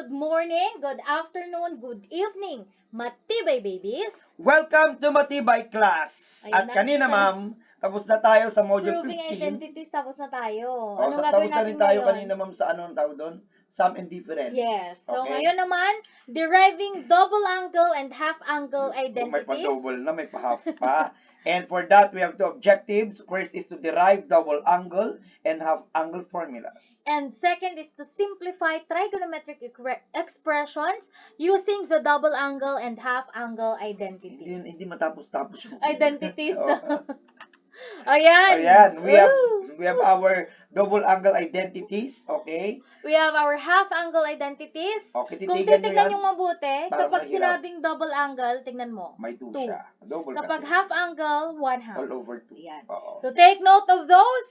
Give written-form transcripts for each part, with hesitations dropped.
good morning, good afternoon, good evening, matibay babies. Welcome to Matibay Class. Ayun At na, kanina ito na. ma'am, tapos na tayo sa module Proving 15. identities, tapos na tayo. O, Anong tapos gagawin na natin rin tayo ngayon? kanina ma'am sa anong tawag doon? Sum and difference. Yes. So, Okay? ngayon naman, deriving double angle and half angle May identities. pa-double na, may pa-half pa. And for that, we have two objectives. First is to derive double angle and half angle formulas. And second is to simplify trigonometric expressions using the double angle and half angle identities. Hindi matapos-tapos yung Identities. Oo. Ayan. Ayan, Woo! we have our double angle identities, okay? We have our half angle identities. Okay, Kung titigan nyo titignan yan. yung mabuti, Parang kapag mahirap. sinabing double angle, tignan mo. May 2 Two. siya. Double Kapag kasi. half angle, 1 half. All over 2. Ayan. Oo. So, take note of those.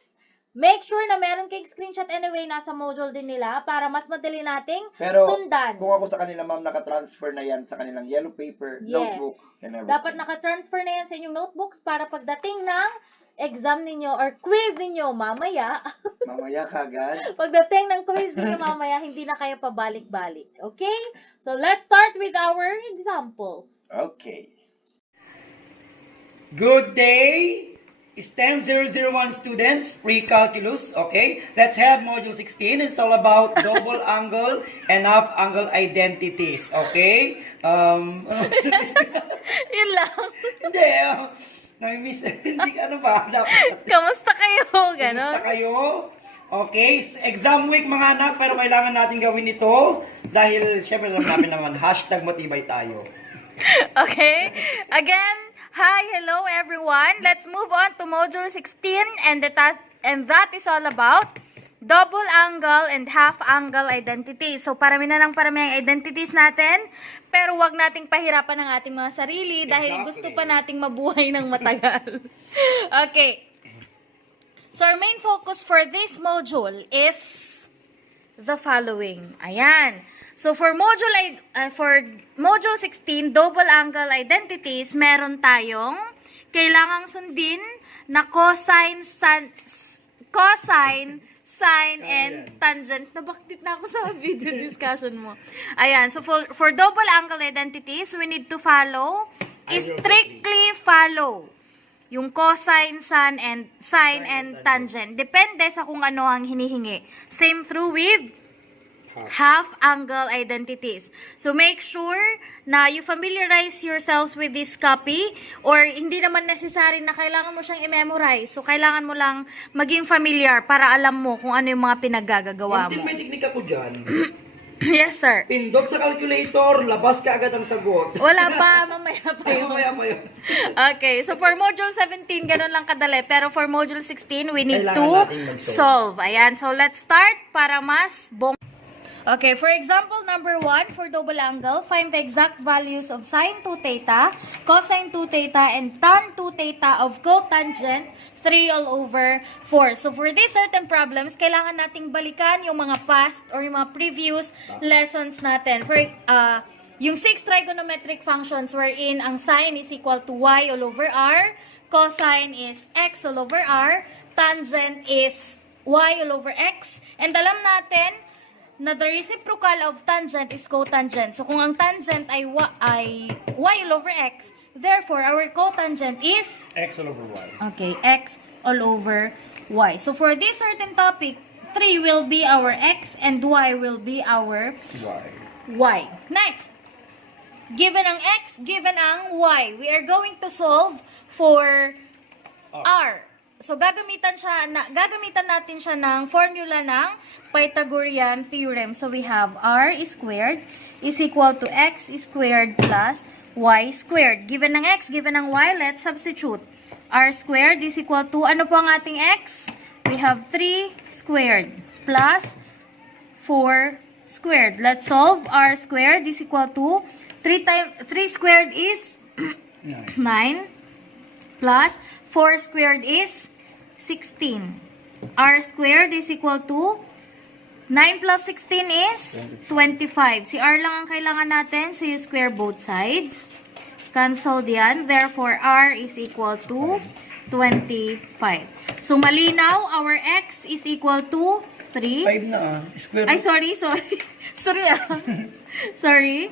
Make sure na meron kayong screenshot anyway, nasa module din nila para mas madali nating Pero, sundan. kung ako sa kanila, ma'am, nakatransfer na yan sa kanilang yellow paper, Yes. notebook, and everything. Dapat nakatransfer na yan sa inyong notebooks para pagdating ng exam ninyo or quiz ninyo mamaya, Mamaya kagad. pagdating ng quiz ninyo mamaya, hindi na kayo pabalik-balik. Okay? So, let's start with our examples. Okay. Good day, STEM 001 students, pre-calculus, okay? Let's have module 16. It's all about double angle and half angle identities, okay? Yun lang. Hindi, nami-miss, hindi ka ano ba? Dapat. Kamusta kayo? Kumusta Ganon. kayo? Okay, exam week mga anak, pero kailangan natin gawin ito dahil syempre alam namin naman, hashtag matibay tayo. Okay. Again, hi, hello everyone. Let's move on to module 16 and that is all about double angle and half angle identities. So, parami na ng parami ang identities natin, pero wag nating pahirapan ang ating mga sarili dahil gusto pa nating mabuhay ng matagal. Okay. So, our main focus for this module is the following. Ayan. So, for module 16, double angle identities, meron tayong kailangang sundin na cosine, sine, and tangent. Nabaktit na ako sa video discussion mo. Ayan. So, for double angle identities, we need to strictly follow yung cosine, sine, and tangent. Depende sa kung ano ang hinihingi. Same through with half angle identities. So, make sure na you familiarize yourselves with this copy or hindi naman necessary na kailangan mo siyang i-memorize. So, kailangan mo lang maging familiar para alam mo kung ano yung mga pinaggagawa mo. May teknik ako dyan. Yes, sir. Pindot sa calculator, labas ka agad ang sagot. Wala pa, mamaya pa yun. Mamaya pa yun. Okay, so for module 17, ganun lang kadali. Pero for module 16, we need Kailangan to nating solve. mag-solve. Ayan, so let's start para mas Okay, for example number 1, for double angle, find the exact values of sine 2 theta, cosine 2 theta, and tan 2 theta of cotangent 3 all over 4. So, for these certain problems, kailangan nating balikan yung mga past or yung mga previous lessons natin. For yung 6 trigonometric functions wherein ang sine is equal to y all over r, cosine is x all over r, tangent is y all over x, and alam natin na the reciprocal of tangent is cotangent. So, kung ang tangent ay y all over x, therefore, our cotangent is X all over Y. okay, x all over y. So, for this certain topic, 3 will be our x and y will be our y. Next, given ang x, given ang y, we are going to solve for r. So, gagamitan natin siya ng formula ng Pythagorean theorem. So, we have r squared is equal to x squared plus y squared. Given ng x, given ng y, let's substitute. R squared is equal to, ano po ang ating x? We have 3 squared plus 4 squared. Let's solve. R squared is equal to 3 squared is 9 plus 4 squared is 16. R squared is equal to 9 plus 16 is 25. Si R lang ang kailangan natin. So, you square both sides. Cancel yan. Therefore, R is equal to 25. So, malinaw, our X is equal to 3. 5 na Square root. Ay, sorry. Sorry Sorry.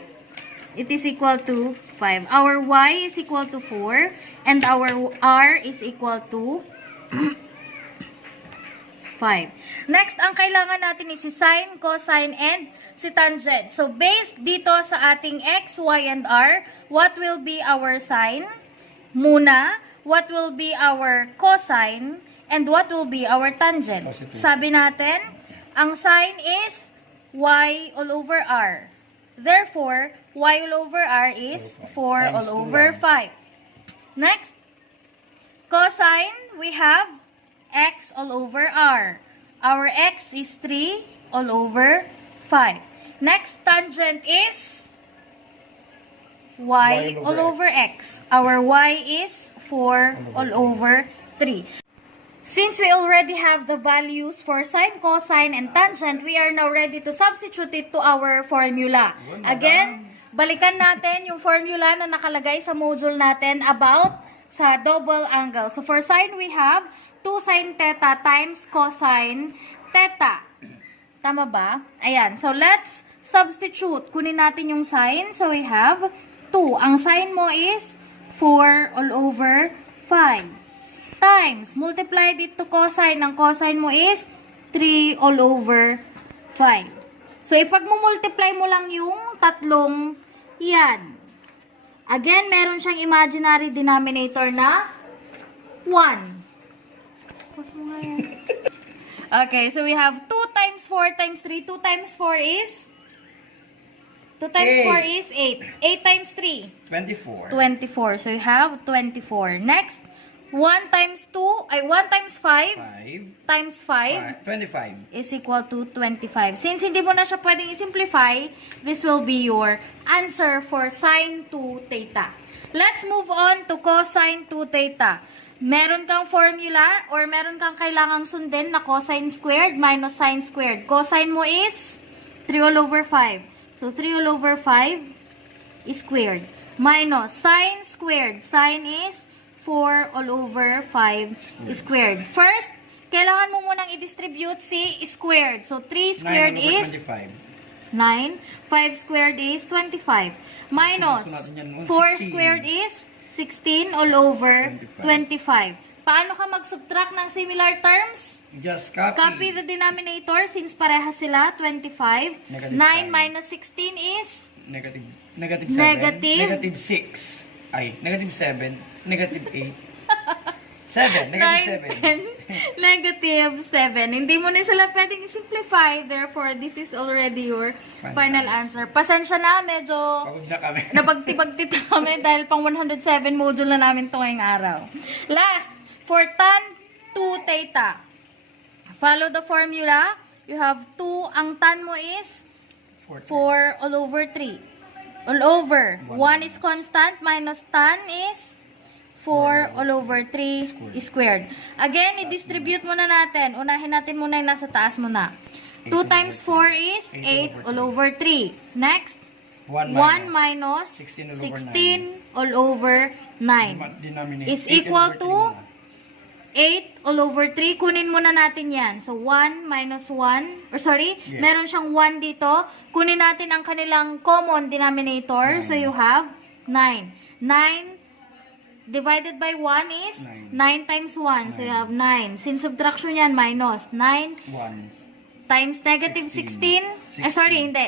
It is equal to 5. Our y is equal to 4. And our r is equal to 5. Next, ang kailangan natin is si sine, cosine, and si tangent. So, based dito sa ating x, y, and r, what will be our sine? Muna, what will be our cosine? And what will be our tangent? Positive. Sabi natin, ang sine is y all over r. Therefore, y all over r is 4 all over 5. Next, cosine, we have x all over r. Our x is 3 all over 5. Next, tangent is y all over x. Our y is 4 all over 3. Since we already have the values for sine, cosine, and tangent, we are now ready to substitute it to our formula. Again, balikan natin yung formula na nakalagay sa module natin about sa double angle. So, for sine, we have 2 sine theta times cosine theta. Tama ba? Ayan. So, let's substitute. Kunin natin yung sine. So, we have 2. Ang sine mo is 4 all over 5. Times, multiply dito cosine. Ang cosine mo is 3 all over 5. So, ipag-multiply mo lang yung tatlong yan. Again, meron siyang imaginary denominator na 1. Pause mo nga yan. Okay, so we have 2 times 4 times 3. 2 times 4 is? 2 times 4 is 8. 8 times 3? 24. 24. So, you have 24. Next, 1 times 2, ay 1 times 5 times 5 25 is equal to 25. Since hindi mo na siya pwedeng i-simplify, this will be your answer for sine 2 theta. Let's move on to cosine 2 theta. Meron kang formula or meron kang kailangang sundin na cosine squared minus sine squared. Cosine mo is 3 all over 5. So, 3 all over 5 is squared. Minus sine squared. Sine is 4 all over 5 squared. First, kailangan mo munang i-distribute si squared. So, 3 squared is 9. 5 squared is 25. Minus 4 squared is 16 all over 25. Paano ka mag-subtract ng similar terms? Just copy. Copy the denominator since parehas sila, 25. 9 minus 16 is? Negative 7. Negative? Negative 6. Ay, negative 7. Negative 8. 7. Negative 7. Negative 7. Hindi mo na sila pwedeng i-simplify. Therefore, this is already your final answer. Pasensya na, medyo Pagod na kami. napagtibagtit kami dahil pang 107 module na namin ito ngayong araw. Last, for tan 2 theta. Follow the formula. You have 2. Ang tan mo is 4 all over 3. All over. 1 is constant minus tan is 4 all over 3 squared. Again, i-distribute muna natin. Unahin natin muna yung nasa taas muna. 2 times 4 is 8 all over 3. Next, 1 minus 16 all over 9 is equal to 8 all over 3. Kunin muna natin yan. So, 1 minus 1. Or sorry, Yes. meron siyang 1 dito. Kunin natin ang kanilang common denominator. 9. So, you have 9. 9 divided by 1 is 9 times 1. So, you have 9. Since subtraction yan, minus 9 1. times negative 16. Sorry, hindi.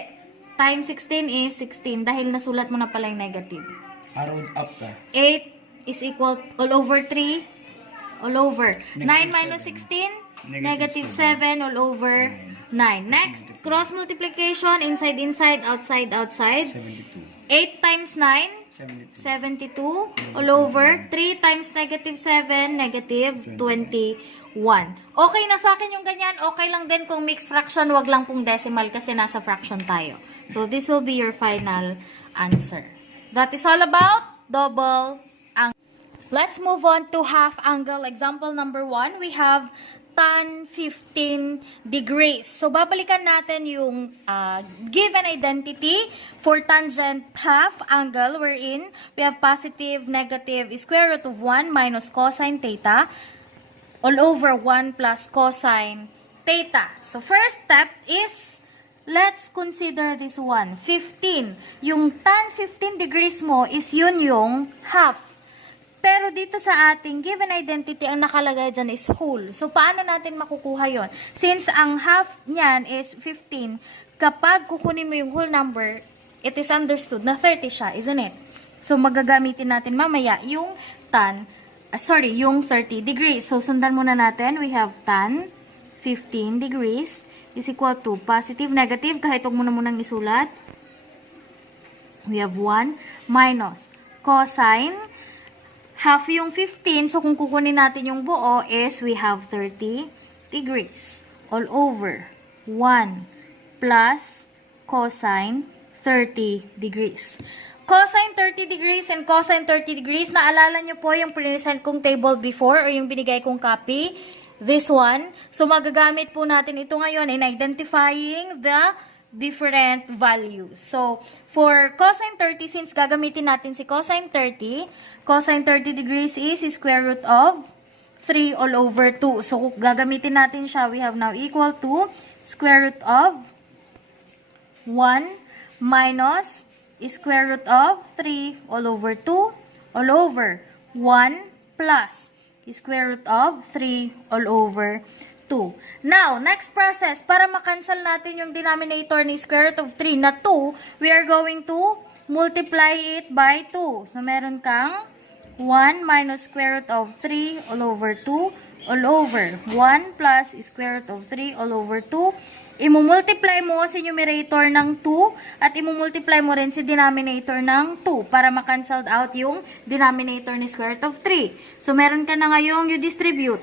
Times 16 is 16. Dahil nasulat mo na pala yung negative. Arrowed up ka. 8 is equal all over 3. All over. 9 Negative minus 7. 16, negative 7 all over 9. Next, cross multiplication, inside, outside, outside. 72. 8 times 9, 72 all over. 3 times negative 7, negative 21. Okay na sa akin yung ganyan. Okay lang din kung mixed fraction, wag lang pong decimal kasi nasa fraction tayo. So, this will be your final answer. That is all about double angle. Let's move on to half angle. Example number 1, we have tan 15 degrees. So, babalikan natin yung given identity for tangent half angle wherein we have positive, negative, square root of 1 minus cosine theta all over 1 plus cosine theta. So, first step is, let's consider this one, 15. Yung tan 15 degrees mo is yun yung half. Pero dito sa ating given identity, ang nakalagay dyan is whole. So, paano natin makukuha yon? Since ang half niyan is 15, kapag kukunin mo yung whole number, it is understood na 30 siya, isn't it? So, magagamitin natin mamaya yung yung 30 degrees. So, sundan muna natin. We have tan 15 degrees is equal to positive, negative, kahit huwag mo na munang isulat. We have 1 minus cosine. Half yung 15, so kung kukunin natin yung buo is we have 30 degrees all over 1 plus cosine 30 degrees. Cosine 30 degrees and cosine 30 degrees, naalala nyo po yung present kong table before or yung binigay kong copy, this one. So, magagamit po natin ito ngayon in identifying the different values. So, for cosine 30, since gagamitin natin si cosine 30 degrees is square root of 3 all over 2. So, gagamitin natin siya, we have now equal to square root of 1 minus square root of 3 all over 2 all over 1 plus square root of 3 all over 2. Now, next process, para makancel natin yung denominator ni square root of 3 na 2, we are going to multiply it by 2. So, meron kang 1 minus square root of 3 all over 2 all over 1 plus square root of 3 all over 2. Imumultiply mo si numerator ng 2 at imumultiply mo rin si denominator ng 2 para makancel out yung denominator ni square root of 3. So, meron ka na ngayong you distribute.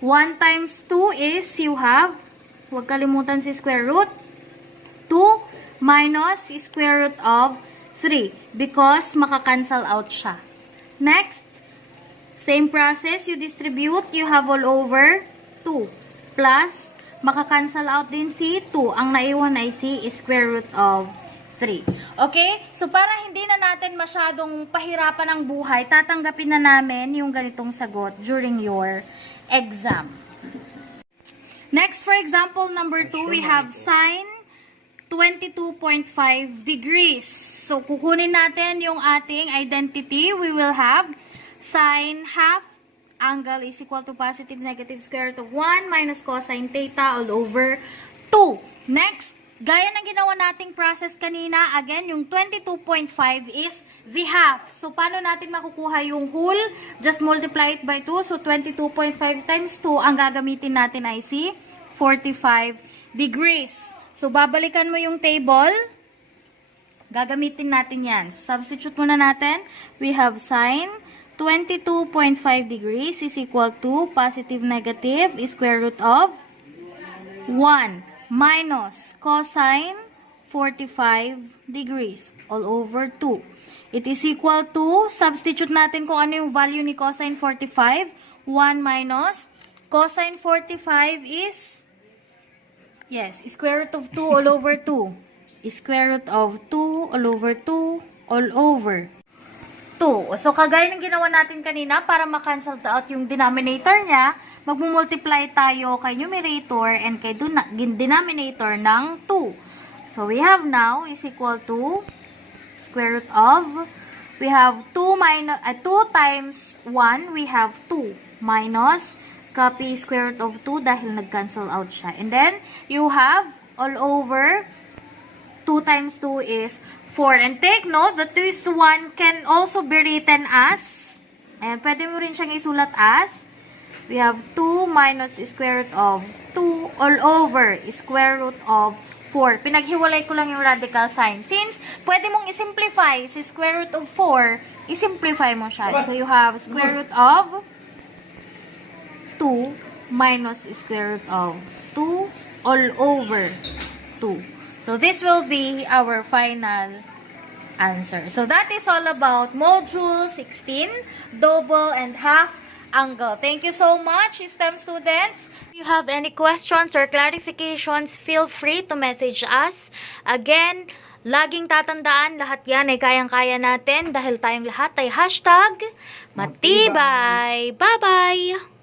1 times 2 is you have, huwag kalimutan si square root, 2 minus square root of 3 because makakancel out siya. Next, same process, you distribute, you have all over 2 plus makakancel out din si 2. Ang naiwan ay si square root of 3. Okay? So, para hindi na natin masyadong pahirapan ang buhay, tatanggapin na namin yung ganitong sagot during your exam. Next, for example, number 2, we have sine 22.5 degrees. So, kukunin natin yung ating identity. We will have sine half angle is equal to positive, negative square root of 1 minus cosine theta all over 2. Next, gaya ng ginawa nating process kanina, again, yung 22.5 is the half. So, paano natin makukuha yung whole? Just multiply it by 2. So, 22.5 times 2, ang gagamitin natin ay si 45 degrees. So, babalikan mo yung table. Gagamitin natin yan. So, substitute muna natin. We have sine 22.5 degrees is equal to positive, negative, square root of 1 minus cosine 45 degrees all over 2. It is equal to, substitute natin kung ano yung value ni cosine 45. 1 minus cosine 45 is, yes, square root of 2 all over 2. Square root of 2 all over 2 all over 2. So, kagaya ng ginawa natin kanina, para makancel out yung denominator niya, magmumultiply tayo kay numerator and kay denominator ng 2. So, we have now is equal to square root of, we have 2 times 1, we have 2 minus, copy square root of 2 dahil nag-cancel out siya. And then, you have all over 2 times 2 is 4. And take note that this one can also be written as, and pwede mo rin siyang isulat as, we have 2 minus square root of 2 all over square root of 4. Pinaghiwalay ko lang yung radical sign. Since pwede mong isimplify si square root of 4, isimplify mo siya. So you have square root of 2 minus square root of 2 all over 2. So, this will be our final answer. So, that is all about Module 16, double and half angle. Thank you so much, STEM students. If you have any questions or clarifications, feel free to message us. Again, laging tatandaan, lahat yan ay kayang-kaya natin dahil tayong lahat ay #matibay. Bye-bye!